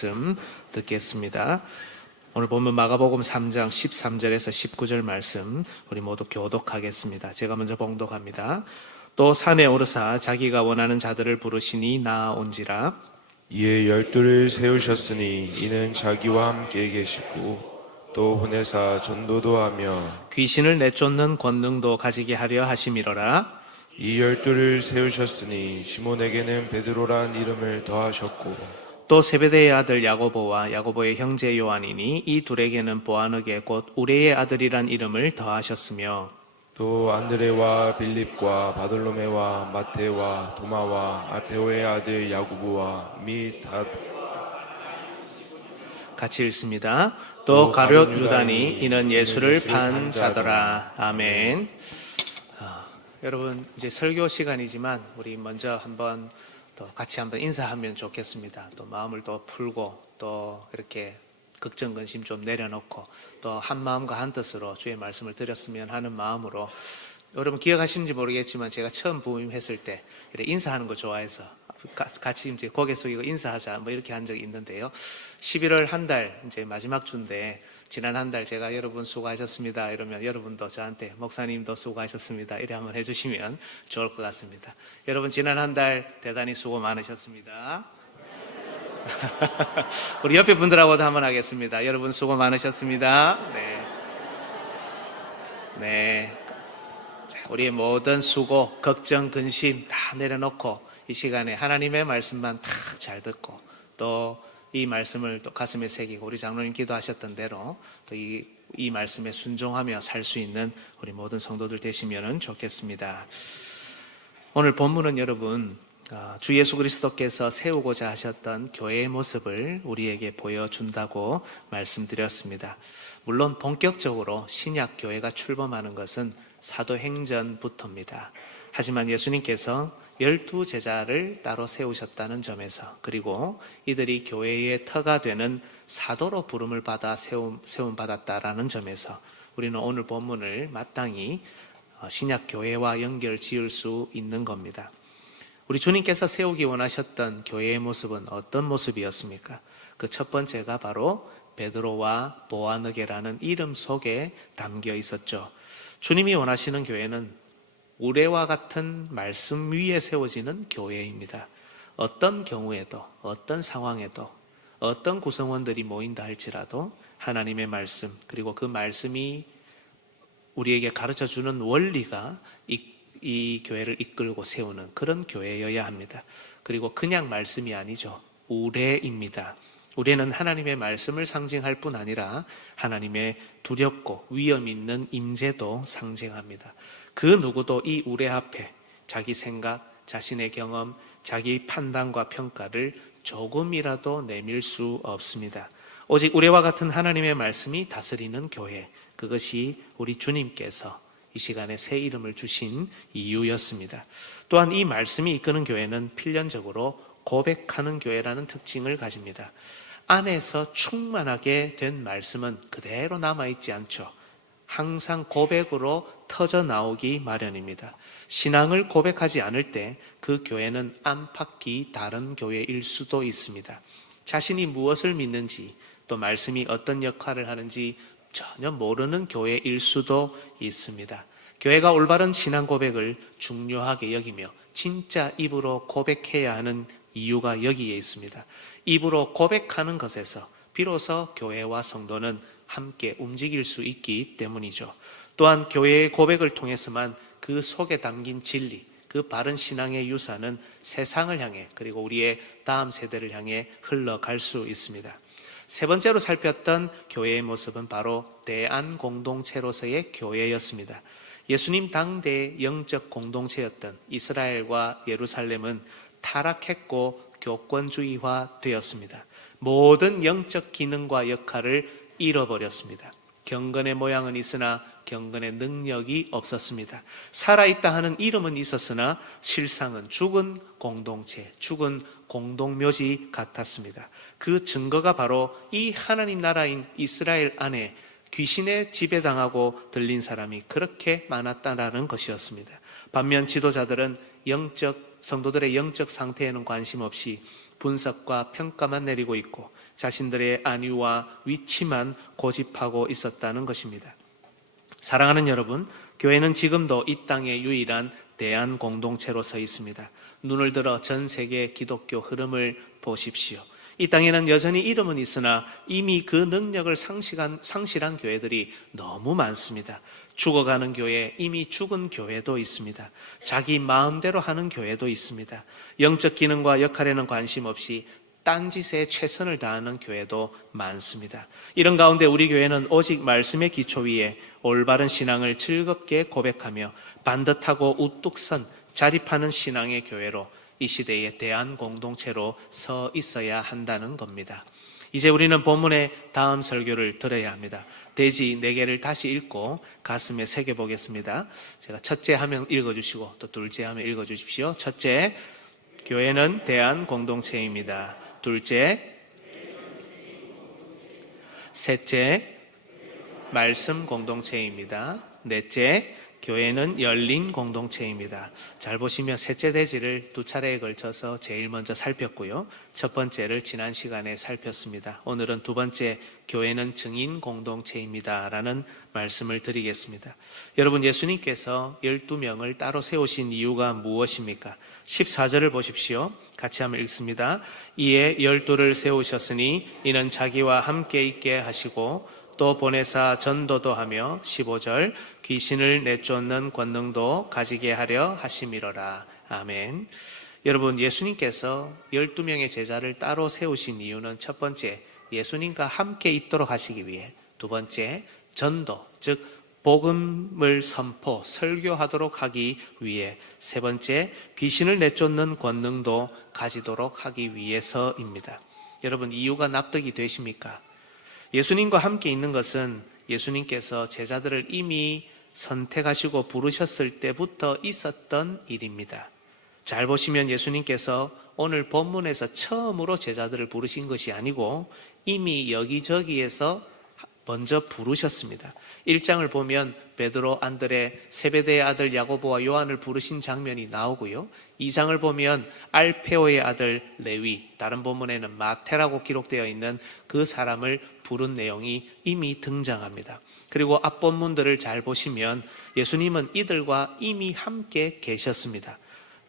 말씀 듣겠습니다. 오늘 본문 마가복음 3장 13절에서 19절 말씀 우리 모두 교독하겠습니다. 제가 먼저 봉독합니다. 또 산에 오르사 자기가 원하는 자들을 부르시니 나아온지라. 이에 12를 세우셨으니 이는 자기와 함께 계시고 또 보내사 전도도 하며 귀신을 내쫓는 권능도 가지게 하려 하심이로라. 이 12를 세우셨으니 시몬에게는 베드로란 이름을 더하셨고 또 세베대의 아들 야고보와 야고보의 형제 요한이니 이 둘에게는 보아너게 곧 우레의 아들이란 이름을 더하셨으며 또 안드레와 빌립과 바돌로메와 마테와 도마와 알페오의 아들 야고보와 및 같이 읽습니다. 또 가룟 유다니 이는 예수를 판 자더라. 아멘. 여러분 이제 설교 시간이지만 우리 먼저 한번 또 같이 한번 인사하면 좋겠습니다. 또 마음을 또 풀고 또 이렇게 걱정 근심 좀 내려놓고 또 한 마음과 한 뜻으로 주의 말씀을 드렸으면 하는 마음으로, 여러분 기억하시는지 모르겠지만 제가 처음 부임했을 때 이렇게 인사하는 거 좋아해서 같이 이제 고개 숙이고 인사하자 뭐 이렇게 한 적이 있는데요. 11월 한 달 이제 마지막 주인데 지난 한 달 제가 여러분 수고하셨습니다 이러면 여러분도 저한테 목사님도 수고하셨습니다 이래 한번 해주시면 좋을 것 같습니다. 여러분 지난 한 달 대단히 수고 많으셨습니다. 우리 옆에 분들하고도 한번 하겠습니다. 여러분 수고 많으셨습니다. 네. 자, 우리의 모든 수고, 걱정, 근심 다 내려놓고 이 시간에 하나님의 말씀만 다 잘 듣고 또 이 말씀을 또 가슴에 새기고 우리 장로님 기도하셨던 대로 또 이 말씀에 순종하며 살 수 있는 우리 모든 성도들 되시면 좋겠습니다. 오늘 본문은 여러분 주 예수 그리스도께서 세우고자 하셨던 교회의 모습을 우리에게 보여준다고 말씀드렸습니다. 물론 본격적으로 신약 교회가 출범하는 것은 사도행전부터입니다. 하지만 예수님께서 12제자를 따로 세우셨다는 점에서, 그리고 이들이 교회의 터가 되는 사도로 부름을 받아 세움받았다라는 점에서 우리는 오늘 본문을 마땅히 신약 교회와 연결 지을 수 있는 겁니다. 우리 주님께서 세우기 원하셨던 교회의 모습은 어떤 모습이었습니까? 그 첫 번째가 바로 베드로와 보아너게라는 이름 속에 담겨 있었죠. 주님이 원하시는 교회는 우레와 같은 말씀 위에 세워지는 교회입니다. 어떤 경우에도, 어떤 상황에도, 어떤 구성원들이 모인다 할지라도 하나님의 말씀, 그리고 그 말씀이 우리에게 가르쳐주는 원리가 이 교회를 이끌고 세우는 그런 교회여야 합니다. 그리고 그냥 말씀이 아니죠. 우레입니다. 우레는 하나님의 말씀을 상징할 뿐 아니라 하나님의 두렵고 위험 있는 임재도 상징합니다. 그 누구도 이 우레 앞에 자기 생각, 자신의 경험, 자기 판단과 평가를 조금이라도 내밀 수 없습니다. 오직 우레와 같은 하나님의 말씀이 다스리는 교회, 그것이 우리 주님께서 이 시간에 새 이름을 주신 이유였습니다. 또한 이 말씀이 이끄는 교회는 필연적으로 고백하는 교회라는 특징을 가집니다. 안에서 충만하게 된 말씀은 그대로 남아있지 않죠. 항상 고백으로 터져 나오기 마련입니다. 신앙을 고백하지 않을 때 그 교회는 안팎이 다른 교회일 수도 있습니다. 자신이 무엇을 믿는지, 또 말씀이 어떤 역할을 하는지 전혀 모르는 교회일 수도 있습니다. 교회가 올바른 신앙 고백을 중요하게 여기며 진짜 입으로 고백해야 하는 이유가 여기에 있습니다. 입으로 고백하는 것에서 비로소 교회와 성도는 함께 움직일 수 있기 때문이죠. 또한 교회의 고백을 통해서만 그 속에 담긴 진리, 그 바른 신앙의 유산은 세상을 향해, 그리고 우리의 다음 세대를 향해 흘러갈 수 있습니다. 세 번째로 살폈던 교회의 모습은 바로 대안공동체로서의 교회였습니다. 예수님 당대의 영적 공동체였던 이스라엘과 예루살렘은 타락했고 교권주의화 되었습니다. 모든 영적 기능과 역할을 잃어버렸습니다. 경건의 모양은 있으나 경건의 능력이 없었습니다. 살아있다 하는 이름은 있었으나 실상은 죽은 공동체, 죽은 공동묘지 같았습니다. 그 증거가 바로 이 하나님 나라인 이스라엘 안에 귀신에 지배당하고 들린 사람이 그렇게 많았다라는 것이었습니다. 반면 지도자들은 성도들의 영적 상태에는 관심 없이 분석과 평가만 내리고 있고 자신들의 안위와 위치만 고집하고 있었다는 것입니다. 사랑하는 여러분, 교회는 지금도 이 땅의 유일한 대안 공동체로 서 있습니다. 눈을 들어 전 세계 기독교 흐름을 보십시오. 이 땅에는 여전히 이름은 있으나 이미 그 능력을 상실한 교회들이 너무 많습니다. 죽어가는 교회, 이미 죽은 교회도 있습니다. 자기 마음대로 하는 교회도 있습니다. 영적 기능과 역할에는 관심 없이 딴짓에 최선을 다하는 교회도 많습니다. 이런 가운데 우리 교회는 오직 말씀의 기초 위에 올바른 신앙을 즐겁게 고백하며 반듯하고 우뚝 선 자립하는 신앙의 교회로 이 시대의 대안 공동체로 서 있어야 한다는 겁니다. 이제 우리는 본문의 다음 설교를 들어야 합니다. 돼지 4개를 다시 읽고 가슴에 새겨보겠습니다. 제가 첫째 하면 읽어주시고 또 둘째 하면 읽어주십시오. 첫째, 교회는 대안 공동체입니다. 둘째, 셋째, 말씀 공동체입니다. 넷째, 교회는 열린 공동체입니다. 잘 보시면 셋째 대지를 2차례에 걸쳐서 제일 먼저 살폈고요. 첫 번째를 지난 시간에 살폈습니다. 오늘은 두 번째, 교회는 증인 공동체입니다 라는 말씀을 드리겠습니다. 여러분, 예수님께서 12명을 따로 세우신 이유가 무엇입니까? 14절을 보십시오. 같이 한번 읽습니다. 이에 12를 세우셨으니 이는 자기와 함께 있게 하시고 또 보내사 전도도 하며 15절 귀신을 내쫓는 권능도 가지게 하려 하심이로라. 아멘. 여러분, 예수님께서 12명의 제자를 따로 세우신 이유는 첫 번째, 예수님과 함께 있도록 하시기 위해, 두 번째, 전도, 즉 복음을 선포, 설교하도록 하기 위해, 세 번째, 귀신을 내쫓는 권능도 가지도록 하기 위해서입니다. 여러분, 이유가 납득이 되십니까? 예수님과 함께 있는 것은 예수님께서 제자들을 이미 선택하시고 부르셨을 때부터 있었던 일입니다. 잘 보시면 예수님께서 오늘 본문에서 처음으로 제자들을 부르신 것이 아니고 이미 여기저기에서 먼저 부르셨습니다. 1장을 보면 베드로, 안드레, 세베대의 아들 야고보와 요한을 부르신 장면이 나오고요. 2장을 보면 알페오의 아들 레위, 다른 본문에는 마태라고 기록되어 있는 그 사람을 부른 내용이 이미 등장합니다. 그리고 앞본문들을 잘 보시면 예수님은 이들과 이미 함께 계셨습니다.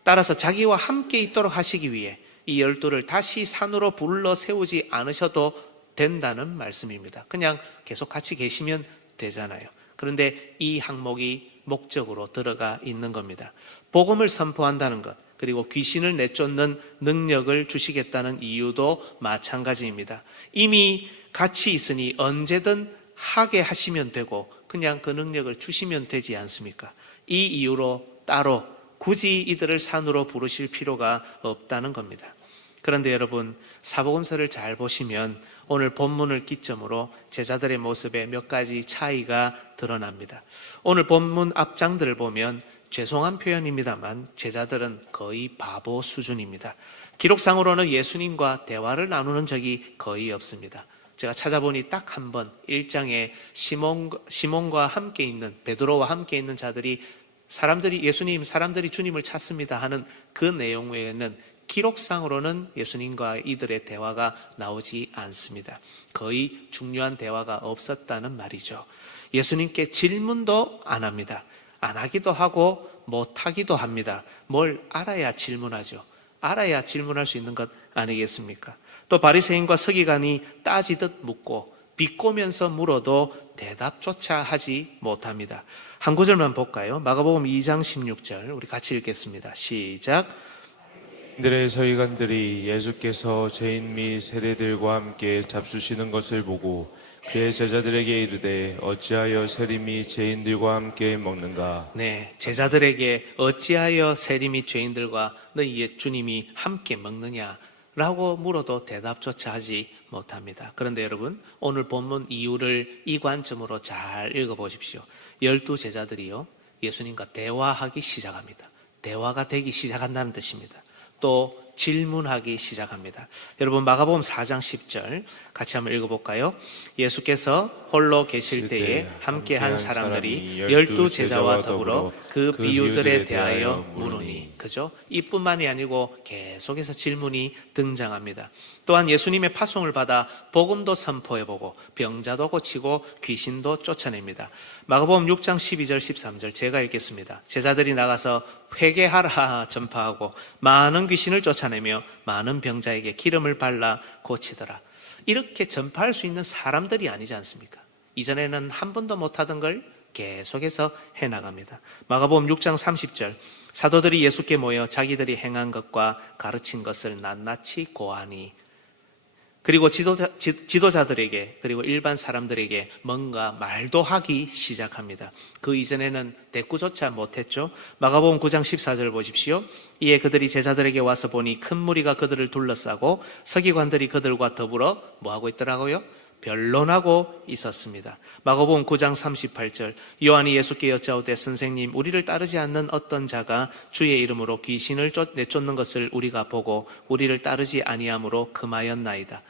따라서 자기와 함께 있도록 하시기 위해 이 12를 다시 산으로 불러 세우지 않으셔도 된다는 말씀입니다. 그냥 계속 같이 계시면 되잖아요. 그런데 이 항목이 목적으로 들어가 있는 겁니다. 복음을 선포한다는 것, 그리고 귀신을 내쫓는 능력을 주시겠다는 이유도 마찬가지입니다. 이미 같이 있으니 언제든 하게 하시면 되고 그냥 그 능력을 주시면 되지 않습니까? 이 이유로 따로 굳이 이들을 산으로 부르실 필요가 없다는 겁니다. 그런데 여러분, 사복음서를 잘 보시면 오늘 본문을 기점으로 제자들의 모습에 몇 가지 차이가 드러납니다. 오늘 본문 앞장들을 보면 죄송한 표현입니다만 제자들은 거의 바보 수준입니다. 기록상으로는 예수님과 대화를 나누는 적이 거의 없습니다. 제가 찾아보니 딱 한 번 1장에 시몬과 함께 있는, 베드로와 함께 있는 자들이 사람들이 주님을 찾습니다 하는 그 내용 외에는 기록상으로는 예수님과 이들의 대화가 나오지 않습니다. 거의 중요한 대화가 없었다는 말이죠. 예수님께 질문도 안 합니다. 안 하기도 하고 못하기도 합니다. 뭘 알아야 질문하죠. 알아야 질문할 수 있는 것 아니겠습니까? 또 바리새인과 서기관이 따지듯 묻고 비꼬면서 물어도 대답조차 하지 못합니다. 한 구절만 볼까요? 마가복음 2장 16절 우리 같이 읽겠습니다. 시작. 들의 서기관들이 예수께서 죄인 및 세리들과 함께 잡수시는 것을 보고 그의 제자들에게 이르되 어찌하여 세림이 죄인들과 함께 먹는가? 네, 제자들에게 어찌하여 세림이 죄인들과 너희의 주님이 함께 먹느냐? 라고 물어도 대답조차 하지 못합니다. 그런데 여러분, 오늘 본문 이유를 이 관점으로 잘 읽어보십시오. 12 제자들이요, 예수님과 대화하기 시작합니다. 대화가 되기 시작한다는 뜻입니다. 또 질문하기 시작합니다. 여러분, 마가복음 4장 10절 같이 한번 읽어볼까요? 예수께서 홀로 계실 때에 함께한 사람들이 12 제자와 더불어 그 비유들에 대하여 물으니, 그죠? 이뿐만이 아니고 계속해서 질문이 등장합니다. 또한 예수님의 파송을 받아 복음도 선포해보고 병자도 고치고 귀신도 쫓아냅니다. 마가복음 6장 12절 13절 제가 읽겠습니다. 제자들이 나가서 회개하라 전파하고 많은 귀신을 쫓아내며 많은 병자에게 기름을 발라 고치더라. 이렇게 전파할 수 있는 사람들이 아니지 않습니까? 이전에는 한 번도 못하던 걸 계속해서 해나갑니다. 마가복음 6장 30절 사도들이 예수께 모여 자기들이 행한 것과 가르친 것을 낱낱이 고하니, 그리고 지도자들에게 그리고 일반 사람들에게 뭔가 말도 하기 시작합니다. 그 이전에는 대꾸조차 못했죠. 마가복음 9장 14절 보십시오. 이에 그들이 제자들에게 와서 보니 큰 무리가 그들을 둘러싸고 서기관들이 그들과 더불어 뭐하고 있더라고요? 변론하고 있었습니다. 마가복음 9장 38절 요한이 예수께 여짜오되 선생님, 우리를 따르지 않는 어떤 자가 주의 이름으로 귀신을 내쫓는 것을 우리가 보고 우리를 따르지 아니함으로 금하였나이다.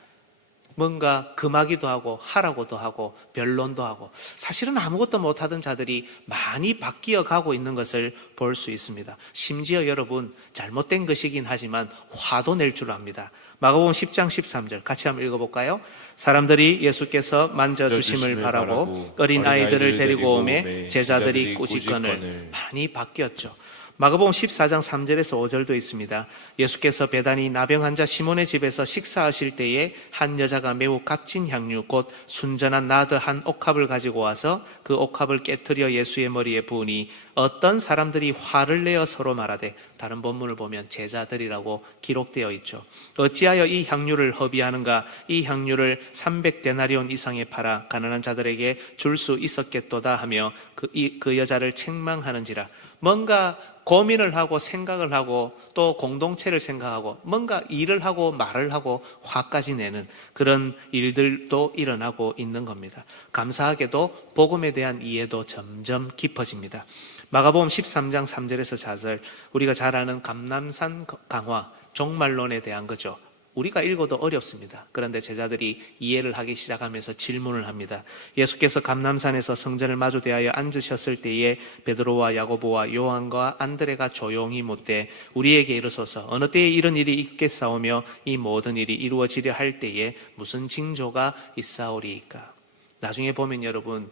뭔가 금하기도 하고 하라고도 하고 변론도 하고, 사실은 아무것도 못하던 자들이 많이 바뀌어 가고 있는 것을 볼 수 있습니다. 심지어 여러분, 잘못된 것이긴 하지만 화도 낼 줄 압니다. 마가복음 10장 13절 같이 한번 읽어볼까요? 사람들이 예수께서 만져주심을 바라고 어린 아이들을 데리고 오매 제자들이 꾸짖거늘. 많이 바뀌었죠. 마가복음 14장 3절에서 5절도 있습니다. 예수께서 베다니 나병 환자 시몬의 집에서 식사하실 때에 한 여자가 매우 값진 향유 곧 순전한 나드 한 옥합을 가지고 와서 그 옥합을 깨트려 예수의 머리에 부으니 어떤 사람들이 화를 내어 서로 말하되, 다른 본문을 보면 제자들이라고 기록되어 있죠. 어찌하여 이 향유를 허비하는가? 이 향유를 300데나리온 이상에 팔아 가난한 자들에게 줄 수 있었겠도다 하며 그 여자를 책망하는지라. 뭔가 고민을 하고 생각을 하고 또 공동체를 생각하고 뭔가 일을 하고 말을 하고 화까지 내는 그런 일들도 일어나고 있는 겁니다. 감사하게도 복음에 대한 이해도 점점 깊어집니다. 마가복음 13장 3절에서 4절 우리가 잘 아는 감람산 강화 종말론에 대한 거죠. 우리가 읽어도 어렵습니다. 그런데 제자들이 이해를 하기 시작하면서 질문을 합니다. 예수께서 감람산에서 성전을 마주 대하여 앉으셨을 때에 베드로와 야고보와 요한과 안드레가 조용히 묻되 우리에게 이르소서 어느 때에 이런 일이 있겠사오며 이 모든 일이 이루어지려 할 때에 무슨 징조가 있사오리이까? 나중에 보면 여러분,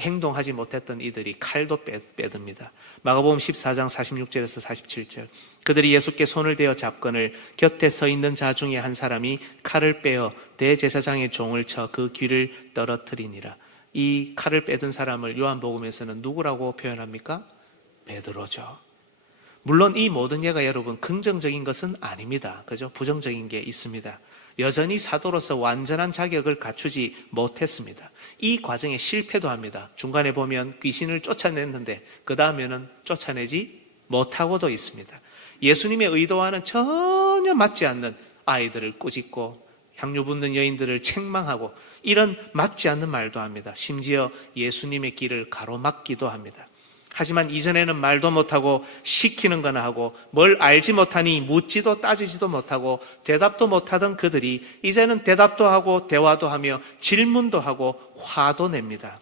행동하지 못했던 이들이 칼도 빼듭니다. 마가복음 14장 46절에서 47절 그들이 예수께 손을 대어 잡거늘 곁에 서 있는 자 중에 한 사람이 칼을 빼어 대제사장의 종을 쳐 그 귀를 떨어뜨리니라. 이 칼을 빼든 사람을 요한복음에서는 누구라고 표현합니까? 베드로죠. 물론 이 모든 예가 여러분 긍정적인 것은 아닙니다. 그죠? 부정적인 게 있습니다. 여전히 사도로서 완전한 자격을 갖추지 못했습니다. 이 과정에 실패도 합니다. 중간에 보면 귀신을 쫓아냈는데 그 다음에는 쫓아내지 못하고도 있습니다. 예수님의 의도와는 전혀 맞지 않는 아이들을 꾸짖고 향유 붓는 여인들을 책망하고 이런 맞지 않는 말도 합니다. 심지어 예수님의 길을 가로막기도 합니다. 하지만 이전에는 말도 못하고 시키는 거나 하고 뭘 알지 못하니 묻지도 따지지도 못하고 대답도 못하던 그들이 이제는 대답도 하고 대화도 하며 질문도 하고 화도 냅니다.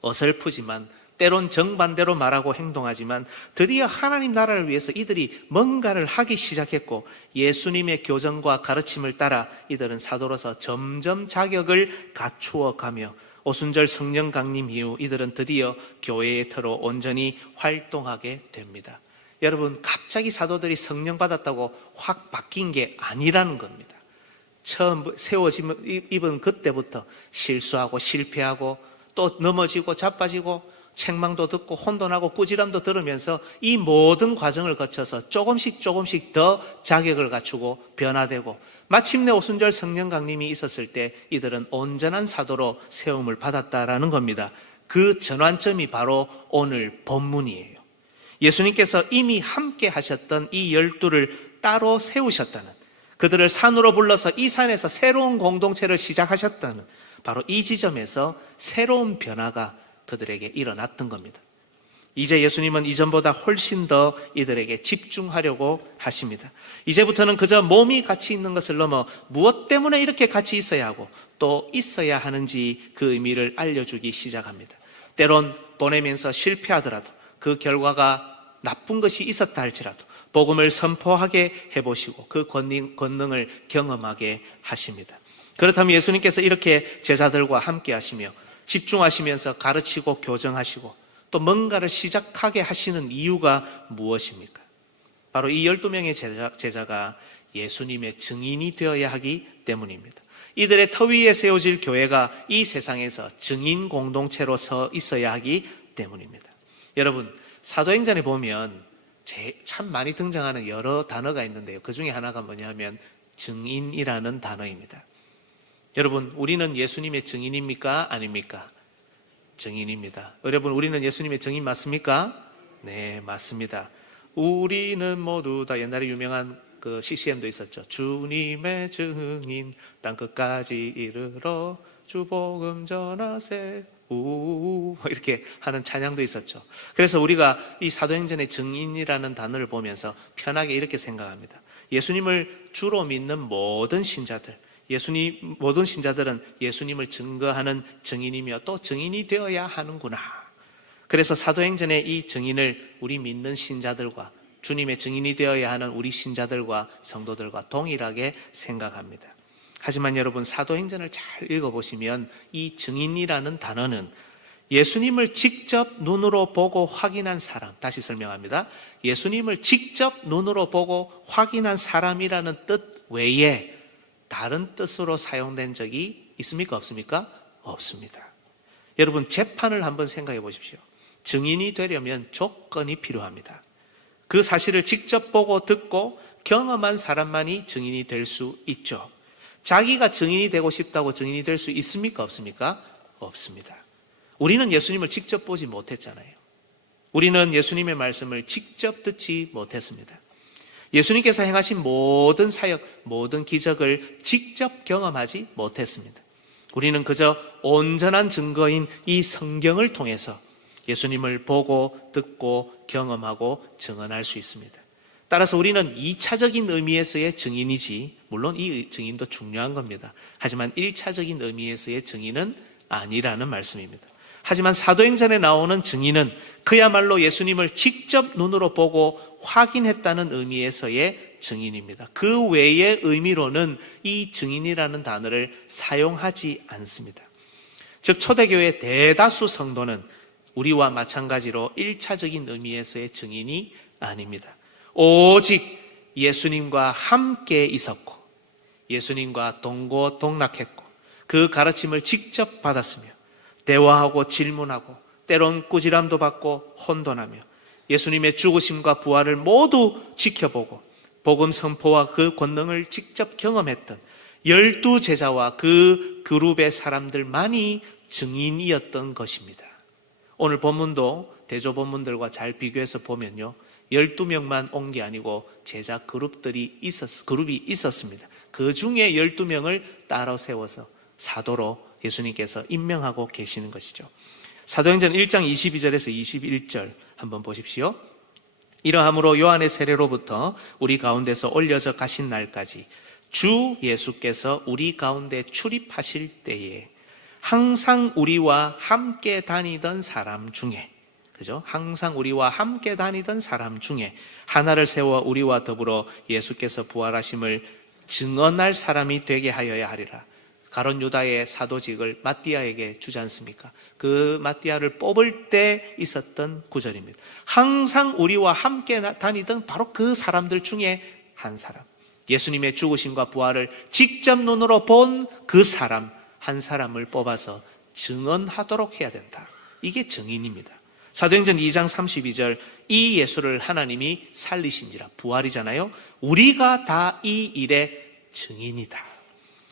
어설프지만 때론 정반대로 말하고 행동하지만 드디어 하나님 나라를 위해서 이들이 뭔가를 하기 시작했고 예수님의 교정과 가르침을 따라 이들은 사도로서 점점 자격을 갖추어 가며 오순절 성령 강림 이후 이들은 드디어 교회의 터로 온전히 활동하게 됩니다. 여러분, 갑자기 사도들이 성령 받았다고 확 바뀐 게 아니라는 겁니다. 처음 세워짐을 입은 그때부터 실수하고 실패하고 또 넘어지고 자빠지고 책망도 듣고 혼돈하고 꾸지람도 들으면서 이 모든 과정을 거쳐서 조금씩 더 자격을 갖추고 변화되고 마침내 오순절 성령 강림이 있었을 때 이들은 온전한 사도로 세움을 받았다라는 겁니다. 그 전환점이 바로 오늘 본문이에요. 예수님께서 이미 함께 하셨던 이 12를 따로 세우셨다는, 그들을 산으로 불러서 이 산에서 새로운 공동체를 시작하셨다는 바로 이 지점에서 새로운 변화가 그들에게 일어났던 겁니다. 이제 예수님은 이전보다 훨씬 더 이들에게 집중하려고 하십니다. 이제부터는 그저 몸이 같이 있는 것을 넘어 무엇 때문에 이렇게 같이 있어야 하고 또 있어야 하는지 그 의미를 알려주기 시작합니다. 때론 보내면서 실패하더라도 그 결과가 나쁜 것이 있었다 할지라도 복음을 선포하게 해보시고 그 권능을 경험하게 하십니다. 그렇다면 예수님께서 이렇게 제자들과 함께 하시며 집중하시면서 가르치고 교정하시고 또 뭔가를 시작하게 하시는 이유가 무엇입니까? 바로 이 12명의 제자가 예수님의 증인이 되어야 하기 때문입니다. 이들의 터 위에 세워질 교회가 이 세상에서 증인 공동체로 서 있어야 하기 때문입니다. 여러분, 사도행전에 보면 참 많이 등장하는 여러 단어가 있는데요. 그 중에 하나가 뭐냐 하면 증인이라는 단어입니다. 여러분, 우리는 예수님의 증인입니까? 아닙니까? 증인입니다. 여러분, 우리는 예수님의 증인 맞습니까? 네, 맞습니다. 우리는 모두 다 옛날에 유명한 그 CCM도 있었죠. 주님의 증인 땅끝까지 이르러 주 복음 전하세 이렇게 하는 찬양도 있었죠. 그래서 우리가 이 사도행전의 증인이라는 단어를 보면서 편하게 이렇게 생각합니다. 예수님을 주로 믿는 모든 신자들은 예수님을 증거하는 증인이며 또 증인이 되어야 하는구나. 그래서 사도행전의 이 증인을 우리 믿는 신자들과 주님의 증인이 되어야 하는 우리 신자들과 성도들과 동일하게 생각합니다. 하지만 여러분, 사도행전을 잘 읽어보시면 이 증인이라는 단어는 예수님을 직접 눈으로 보고 확인한 사람, 다시 설명합니다. 예수님을 직접 눈으로 보고 확인한 사람이라는 뜻 외에 다른 뜻으로 사용된 적이 있습니까? 없습니까? 없습니다. 여러분, 재판을 한번 생각해 보십시오. 증인이 되려면 조건이 필요합니다. 그 사실을 직접 보고 듣고 경험한 사람만이 증인이 될 수 있죠. 자기가 증인이 되고 싶다고 증인이 될 수 있습니까? 없습니까? 없습니다. 우리는 예수님을 직접 보지 못했잖아요. 우리는 예수님의 말씀을 직접 듣지 못했습니다. 예수님께서 행하신 모든 사역, 모든 기적을 직접 경험하지 못했습니다. 우리는 그저 온전한 증거인 이 성경을 통해서 예수님을 보고 듣고 경험하고 증언할 수 있습니다. 따라서 우리는 2차적인 의미에서의 증인이지, 물론 이 증인도 중요한 겁니다. 하지만 1차적인 의미에서의 증인은 아니라는 말씀입니다. 하지만 사도행전에 나오는 증인은 그야말로 예수님을 직접 눈으로 보고 확인했다는 의미에서의 증인입니다. 그 외의 의미로는 이 증인이라는 단어를 사용하지 않습니다. 즉, 초대교회 대다수 성도는 우리와 마찬가지로 1차적인 의미에서의 증인이 아닙니다. 오직 예수님과 함께 있었고 예수님과 동고동락했고 그 가르침을 직접 받았으며 대화하고 질문하고 때론 꾸지람도 받고 혼돈하며 예수님의 죽으심과 부활을 모두 지켜보고 복음 선포와 그 권능을 직접 경험했던 12제자와 그 그룹의 사람들만이 증인이었던 것입니다. 오늘 본문도 대조 본문들과 잘 비교해서 보면요, 12명만 온 게 아니고 제자 그룹이 있었습니다. 그 중에 12명을 따로 세워서 사도로 예수님께서 임명하고 계시는 것이죠. 사도행전 1장 22절에서 21절 한번 보십시오. 이러함으로 요한의 세례로부터 우리 가운데서 올려져 가신 날까지 주 예수께서 우리 가운데 출입하실 때에 항상 우리와 함께 다니던 사람 중에, 그죠? 항상 우리와 함께 다니던 사람 중에 하나를 세워 우리와 더불어 예수께서 부활하심을 증언할 사람이 되게 하여야 하리라. 가룟 유다의 사도직을 마띠아에게 주지 않습니까? 그 마띠아를 뽑을 때 있었던 구절입니다. 항상 우리와 함께 다니던 바로 그 사람들 중에 한 사람, 예수님의 죽으심과 부활을 직접 눈으로 본 그 사람 한 사람을 뽑아서 증언하도록 해야 된다. 이게 증인입니다. 사도행전 2장 32절, 이 예수를 하나님이 살리신지라, 부활이잖아요. 우리가 다 이 일의 증인이다.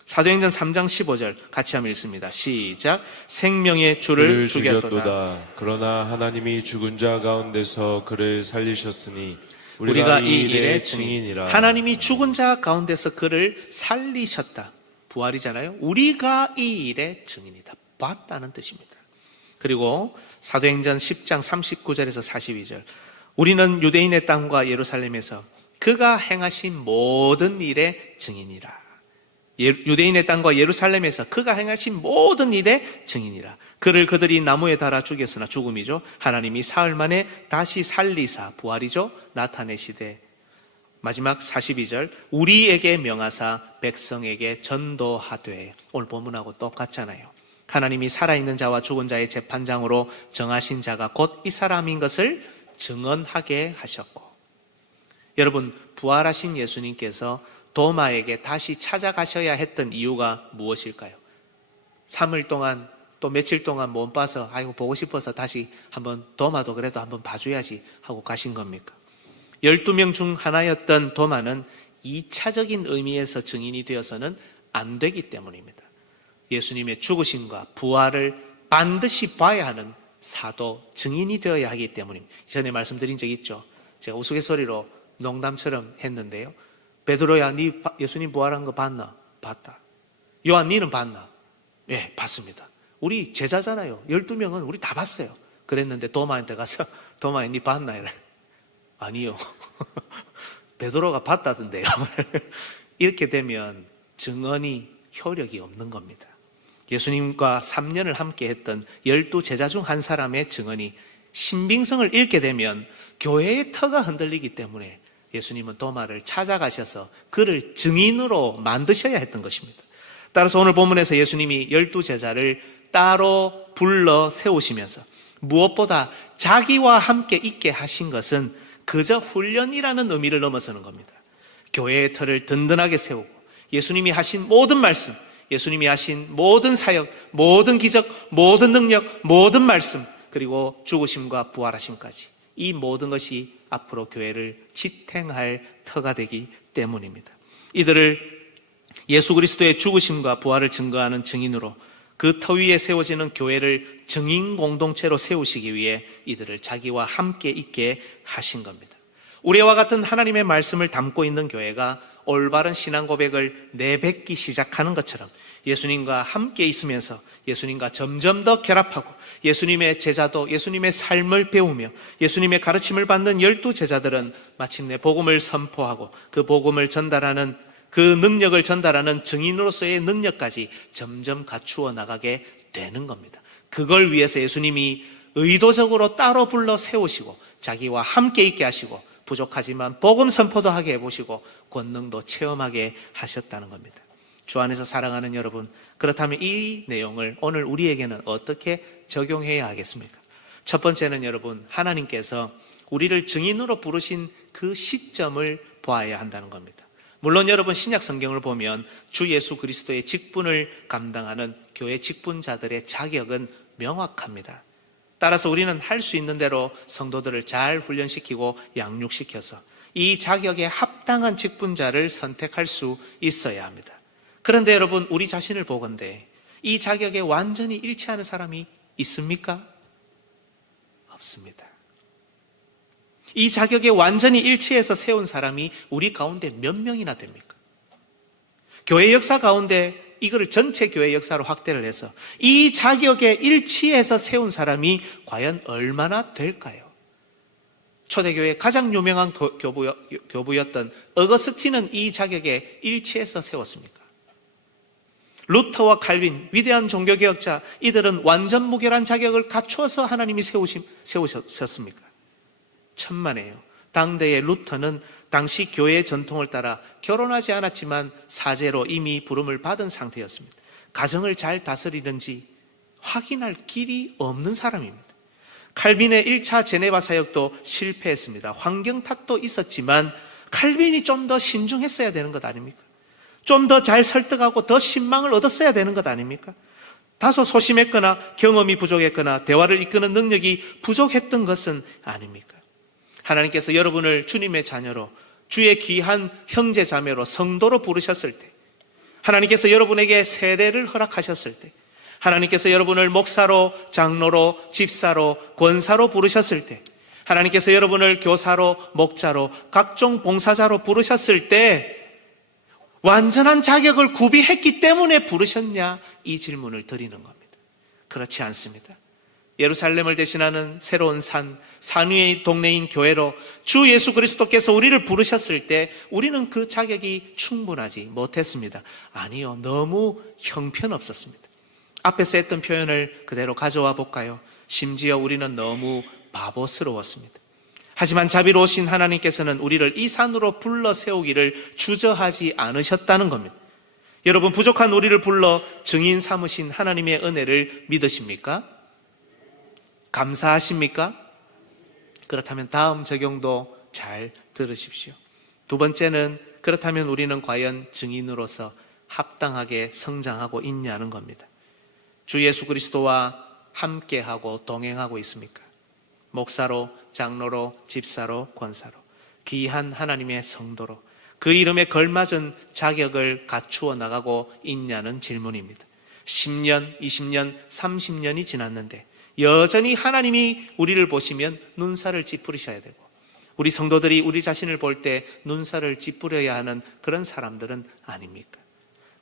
사도행전 3장 15절 같이 한번 읽습니다. 시작. 생명의 주를 죽였도다. 그러나 하나님이 죽은 자 가운데서 그를 살리셨으니 우리가 이 일의 증인이라. 하나님이 죽은 자 가운데서 그를 살리셨다. 부활이잖아요. 우리가 이 일의 증인이다. 봤다는 뜻입니다. 그리고 사도행전 10장 39절에서 42절, 우리는 유대인의 땅과 예루살렘에서 그가 행하신 모든 일의 증인이라. 유대인의 땅과 예루살렘에서 그가 행하신 모든 일의 증인이라. 그를 그들이 나무에 달아 죽였으나, 죽음이죠, 하나님이 사흘 만에 다시 살리사, 부활이죠, 나타내시되 마지막 42절, 우리에게 명하사 백성에게 전도하되. 오늘 본문하고 똑같잖아요. 하나님이 살아있는 자와 죽은 자의 재판장으로 정하신 자가 곧 이 사람인 것을 증언하게 하셨고. 여러분, 부활하신 예수님께서 도마에게 다시 찾아가셔야 했던 이유가 무엇일까요? 3일 동안 또 며칠 동안 못 봐서 아이고 보고 싶어서 다시 한번 도마도 그래도 한번 봐줘야지 하고 가신 겁니까? 12명 중 하나였던 도마는 2차적인 의미에서 증인이 되어서는 안 되기 때문입니다. 예수님의 죽으심과 부활을 반드시 봐야 하는 사도 증인이 되어야 하기 때문입니다. 전에 말씀드린 적 있죠. 제가 우스갯소리로 농담처럼 했는데요. 베드로야, 네 예수님 부활한 거 봤나? 봤다. 요한, 니는 봤나? 예, 봤습니다. 우리 제자잖아요. 12명은 우리 다 봤어요. 그랬는데 도마한테 가서 도마야, 니 봤나? 이래. 아니요. 베드로가 봤다던데요. 이렇게 되면 증언이 효력이 없는 겁니다. 예수님과 3년을 함께 했던 12제자 중 한 사람의 증언이 신빙성을 잃게 되면 교회의 터가 흔들리기 때문에 예수님은 도마를 찾아가셔서 그를 증인으로 만드셔야 했던 것입니다. 따라서 오늘 본문에서 예수님이 12제자를 따로 불러 세우시면서 무엇보다 자기와 함께 있게 하신 것은 그저 훈련이라는 의미를 넘어서는 겁니다. 교회의 터를 든든하게 세우고 예수님이 하신 모든 말씀, 예수님이 하신 모든 사역, 모든 기적, 모든 능력, 모든 말씀, 그리고 죽으심과 부활하심까지, 이 모든 것이 앞으로 교회를 지탱할 터가 되기 때문입니다. 이들을 예수 그리스도의 죽으심과 부활을 증거하는 증인으로 그 터 위에 세워지는 교회를 증인 공동체로 세우시기 위해 이들을 자기와 함께 있게 하신 겁니다. 우리와 같은 하나님의 말씀을 담고 있는 교회가 올바른 신앙 고백을 내뱉기 시작하는 것처럼 예수님과 함께 있으면서 예수님과 점점 더 결합하고 예수님의 제자도 예수님의 삶을 배우며 예수님의 가르침을 받는 12제자들은 마침내 복음을 선포하고 그 복음을 전달하는, 그 능력을 전달하는 증인으로서의 능력까지 점점 갖추어 나가게 되는 겁니다. 그걸 위해서 예수님이 의도적으로 따로 불러 세우시고 자기와 함께 있게 하시고 부족하지만 복음 선포도 하게 해보시고 권능도 체험하게 하셨다는 겁니다. 주 안에서 사랑하는 여러분, 그렇다면 이 내용을 오늘 우리에게는 어떻게 적용해야 하겠습니까? 첫 번째는 여러분, 하나님께서 우리를 증인으로 부르신 그 시점을 보아야 한다는 겁니다. 물론 여러분, 신약 성경을 보면 주 예수 그리스도의 직분을 감당하는 교회 직분자들의 자격은 명확합니다. 따라서 우리는 할 수 있는 대로 성도들을 잘 훈련시키고 양육시켜서 이 자격에 합당한 직분자를 선택할 수 있어야 합니다. 그런데 여러분, 우리 자신을 보건대 이 자격에 완전히 일치하는 사람이 있습니까? 없습니다. 이 자격에 완전히 일치해서 세운 사람이 우리 가운데 몇 명이나 됩니까? 교회 역사 가운데 이거를 전체 교회 역사로 확대를 해서 이 자격에 일치해서 세운 사람이 과연 얼마나 될까요? 초대교회의 가장 유명한 교부였던 어거스틴은 이 자격에 일치해서 세웠습니까? 루터와 칼빈, 위대한 종교개혁자, 이들은 완전 무결한 자격을 갖추어서 하나님이 세우셨습니까? 천만에요. 당대의 루터는 당시 교회의 전통을 따라 결혼하지 않았지만 사제로 이미 부름을 받은 상태였습니다. 가정을 잘 다스리는지 확인할 길이 없는 사람입니다. 칼빈의 1차 제네바 사역도 실패했습니다. 환경 탓도 있었지만 칼빈이 좀 더 신중했어야 되는 것 아닙니까? 좀 더 잘 설득하고 더 신망을 얻었어야 되는 것 아닙니까? 다소 소심했거나 경험이 부족했거나 대화를 이끄는 능력이 부족했던 것은 아닙니까? 하나님께서 여러분을 주님의 자녀로, 주의 귀한 형제 자매로, 성도로 부르셨을 때, 하나님께서 여러분에게 세례를 허락하셨을 때, 하나님께서 여러분을 목사로, 장로로, 집사로, 권사로 부르셨을 때, 하나님께서 여러분을 교사로, 목자로, 각종 봉사자로 부르셨을 때 완전한 자격을 구비했기 때문에 부르셨냐? 이 질문을 드리는 겁니다. 그렇지 않습니다. 예루살렘을 대신하는 새로운 산 위의 동네인 교회로 주 예수 그리스도께서 우리를 부르셨을 때 우리는 그 자격이 충분하지 못했습니다. 아니요, 너무 형편없었습니다. 앞에서 했던 표현을 그대로 가져와 볼까요? 심지어 우리는 너무 바보스러웠습니다. 하지만 자비로우신 하나님께서는 우리를 이 산으로 불러 세우기를 주저하지 않으셨다는 겁니다. 여러분, 부족한 우리를 불러 증인 삼으신 하나님의 은혜를 믿으십니까? 감사하십니까? 그렇다면 다음 적용도 잘 들으십시오. 두 번째는, 그렇다면 우리는 과연 증인으로서 합당하게 성장하고 있냐는 겁니다. 주 예수 그리스도와 함께하고 동행하고 있습니까? 목사로, 장로로, 집사로, 권사로, 귀한 하나님의 성도로 그 이름에 걸맞은 자격을 갖추어 나가고 있냐는 질문입니다. 10년, 20년, 30년이 지났는데 여전히 하나님이 우리를 보시면 눈살을 찌푸리셔야 되고, 우리 성도들이 우리 자신을 볼 때 눈살을 찌푸려야 하는 그런 사람들은 아닙니까?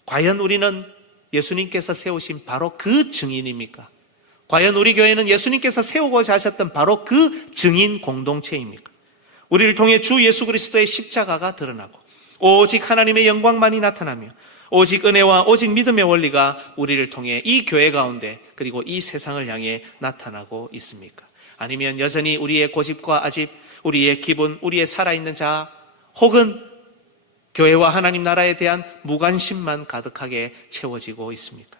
과연 우리는 예수님께서 세우신 바로 그 증인입니까? 과연 우리 교회는 예수님께서 세우고자 하셨던 바로 그 증인 공동체입니까? 우리를 통해 주 예수 그리스도의 십자가가 드러나고 오직 하나님의 영광만이 나타나며 오직 은혜와 오직 믿음의 원리가 우리를 통해 이 교회 가운데 그리고 이 세상을 향해 나타나고 있습니까? 아니면 여전히 우리의 고집과 아집, 우리의 기분, 우리의 살아있는 자아, 혹은 교회와 하나님 나라에 대한 무관심만 가득하게 채워지고 있습니까?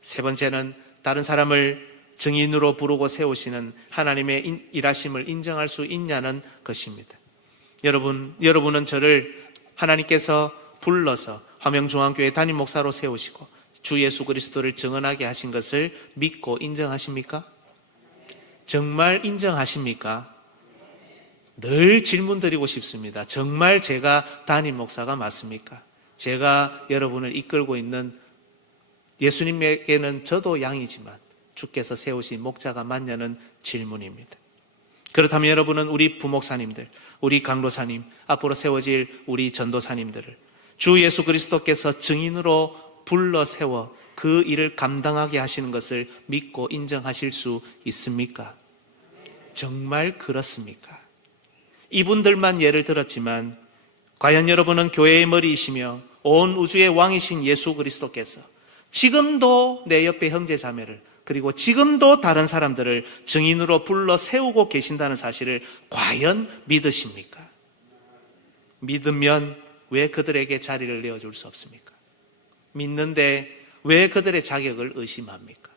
세 번째는, 다른 사람을 증인으로 부르고 세우시는 하나님의 일하심을 인정할 수 있냐는 것입니다. 여러분은 저를 하나님께서 불러서 화명중앙교회 담임 목사로 세우시고 주 예수 그리스도를 증언하게 하신 것을 믿고 인정하십니까? 정말 인정하십니까? 늘 질문 드리고 싶습니다. 정말 제가 담임 목사가 맞습니까? 제가 여러분을 이끌고 있는, 예수님에게는 저도 양이지만 주께서 세우신 목자가 맞냐는 질문입니다. 그렇다면 여러분은 우리 부목사님들, 우리 강로사님, 앞으로 세워질 우리 전도사님들을 주 예수 그리스도께서 증인으로 불러 세워 그 일을 감당하게 하시는 것을 믿고 인정하실 수 있습니까? 정말 그렇습니까? 이분들만 예를 들었지만 과연 여러분은 교회의 머리이시며 온 우주의 왕이신 예수 그리스도께서 지금도 내 옆에 형제 자매를, 그리고 지금도 다른 사람들을 증인으로 불러 세우고 계신다는 사실을 과연 믿으십니까? 믿으면 왜 그들에게 자리를 내어줄 수 없습니까? 믿는데 왜 그들의 자격을 의심합니까?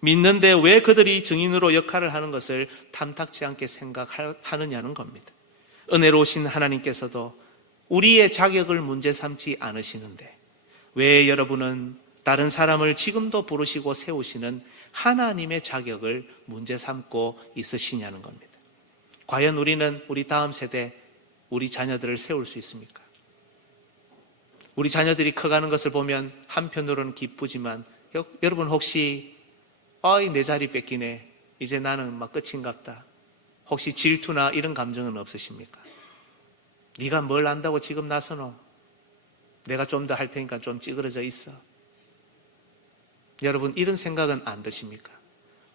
믿는데 왜 그들이 증인으로 역할을 하는 것을 탐탁지 않게 생각하느냐는 겁니다. 은혜로우신 하나님께서도 우리의 자격을 문제 삼지 않으시는데 왜 여러분은 다른 사람을 지금도 부르시고 세우시는 하나님의 자격을 문제 삼고 있으시냐는 겁니다. 과연 우리는 우리 다음 세대, 우리 자녀들을 세울 수 있습니까? 우리 자녀들이 커가는 것을 보면 한편으로는 기쁘지만, 여러분 혹시 내 자리 뺏기네, 이제 나는 막 끝인갑다, 혹시 질투나 이런 감정은 없으십니까? 네가 뭘 안다고 지금 나서노? 내가 좀 더 할 테니까 좀 찌그러져 있어. 여러분, 이런 생각은 안 드십니까?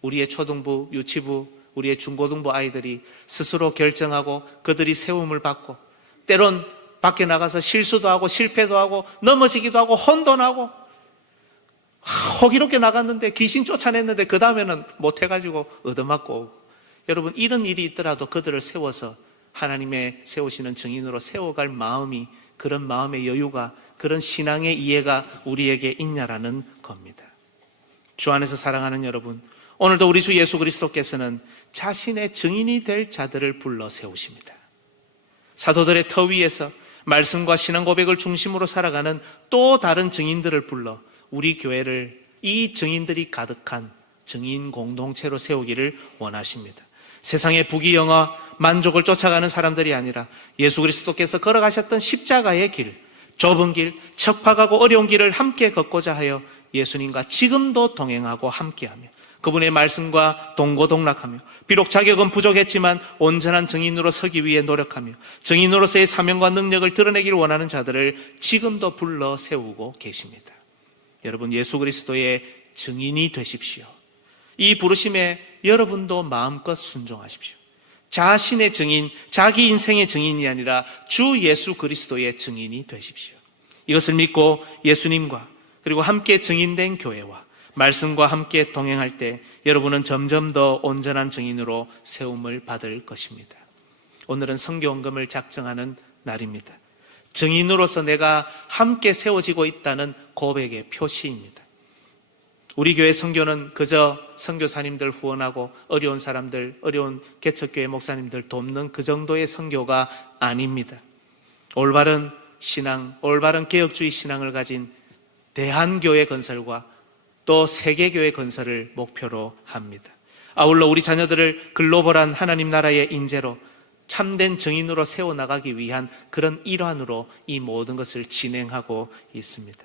우리의 초등부, 유치부, 우리의 중고등부 아이들이 스스로 결정하고 그들이 세움을 받고 때론 밖에 나가서 실수도 하고 실패도 하고 넘어지기도 하고 혼돈하고 호기롭게 나갔는데 귀신 쫓아냈는데 그 다음에는 못해가지고 얻어맞고 오고, 여러분 이런 일이 있더라도 그들을 세워서 하나님의 세우시는 증인으로 세워갈 마음이, 그런 마음의 여유가, 그런 신앙의 이해가 우리에게 있냐라는 겁니다. 주 안에서 사랑하는 여러분, 오늘도 우리 주 예수 그리스도께서는 자신의 증인이 될 자들을 불러 세우십니다. 사도들의 터 위에서 말씀과 신앙 고백을 중심으로 살아가는 또 다른 증인들을 불러 우리 교회를 이 증인들이 가득한 증인 공동체로 세우기를 원하십니다. 세상의 부귀영화, 만족을 쫓아가는 사람들이 아니라 예수 그리스도께서 걸어가셨던 십자가의 길, 좁은 길, 척박하고 어려운 길을 함께 걷고자 하여 예수님과 지금도 동행하고 함께하며 그분의 말씀과 동고동락하며 비록 자격은 부족했지만 온전한 증인으로 서기 위해 노력하며 증인으로서의 사명과 능력을 드러내기를 원하는 자들을 지금도 불러 세우고 계십니다. 여러분, 예수 그리스도의 증인이 되십시오. 이 부르심에 여러분도 마음껏 순종하십시오. 자신의 증인, 자기 인생의 증인이 아니라 주 예수 그리스도의 증인이 되십시오. 이것을 믿고 예수님과 그리고 함께 증인된 교회와 말씀과 함께 동행할 때 여러분은 점점 더 온전한 증인으로 세움을 받을 것입니다. 오늘은 선교헌금을 작정하는 날입니다. 증인으로서 내가 함께 세워지고 있다는 고백의 표시입니다. 우리 교회 선교는 그저 선교사님들 후원하고 어려운 사람들, 어려운 개척교회 목사님들 돕는 그 정도의 선교가 아닙니다. 올바른 신앙, 올바른 개혁주의 신앙을 가진 대한교회 건설과 또 세계교회 건설을 목표로 합니다. 아울러 우리 자녀들을 글로벌한 하나님 나라의 인재로 참된 증인으로 세워나가기 위한 그런 일환으로 이 모든 것을 진행하고 있습니다.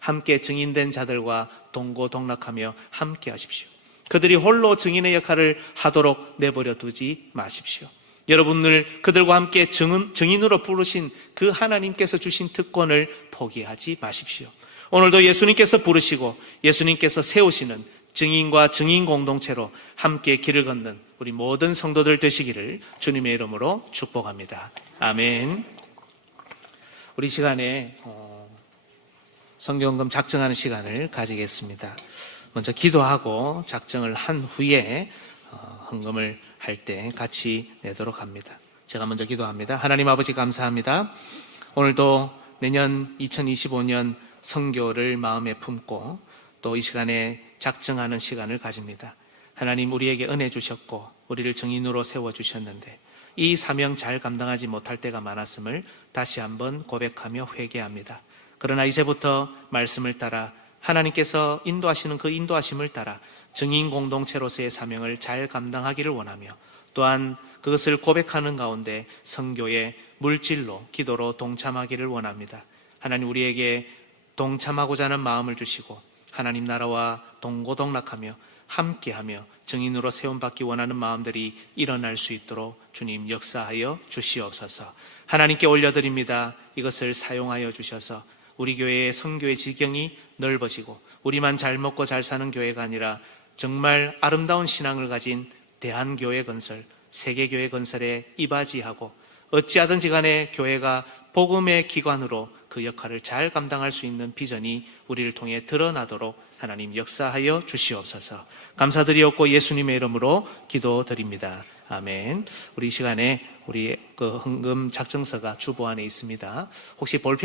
함께 증인된 자들과 동고동락하며 함께 하십시오. 그들이 홀로 증인의 역할을 하도록 내버려 두지 마십시오. 여러분을 그들과 함께 증인으로 부르신 그 하나님께서 주신 특권을 포기하지 마십시오. 오늘도 예수님께서 부르시고 예수님께서 세우시는 증인과 증인 공동체로 함께 길을 걷는 우리 모든 성도들 되시기를 주님의 이름으로 축복합니다. 아멘. 우리 시간에 선교헌금 작정하는 시간을 가지겠습니다. 먼저 기도하고 작정을 한 후에 헌금을 할 때 같이 내도록 합니다. 제가 먼저 기도합니다. 하나님 아버지 감사합니다. 오늘도 내년 2025년 선교를 마음에 품고 또 이 시간에 작정하는 시간을 가집니다. 하나님 우리에게 은혜 주셨고 우리를 증인으로 세워주셨는데 이 사명 잘 감당하지 못할 때가 많았음을 다시 한번 고백하며 회개합니다. 그러나 이제부터 말씀을 따라 하나님께서 인도하시는 그 인도하심을 따라 증인 공동체로서의 사명을 잘 감당하기를 원하며 또한 그것을 고백하는 가운데 선교의 물질로 기도로 동참하기를 원합니다. 하나님 우리에게 동참하고자 하는 마음을 주시고 하나님 나라와 동고동락하며 함께하며 증인으로 세움받기 원하는 마음들이 일어날 수 있도록 주님 역사하여 주시옵소서. 하나님께 올려드립니다. 이것을 사용하여 주셔서 우리 교회의 선교의 지경이 넓어지고 우리만 잘 먹고 잘 사는 교회가 아니라 정말 아름다운 신앙을 가진 대한교회 건설, 세계교회 건설에 이바지하고 어찌하든지 간에 교회가 복음의 기관으로 그 역할을 잘 감당할 수 있는 비전이 우리를 통해 드러나도록 하나님 역사하여 주시옵소서. 감사드리옵고 예수님의 이름으로 기도드립니다. 아멘. 우리 시간에 우리 그 헌금 작정서가 주보 안에 있습니다. 혹시 볼펜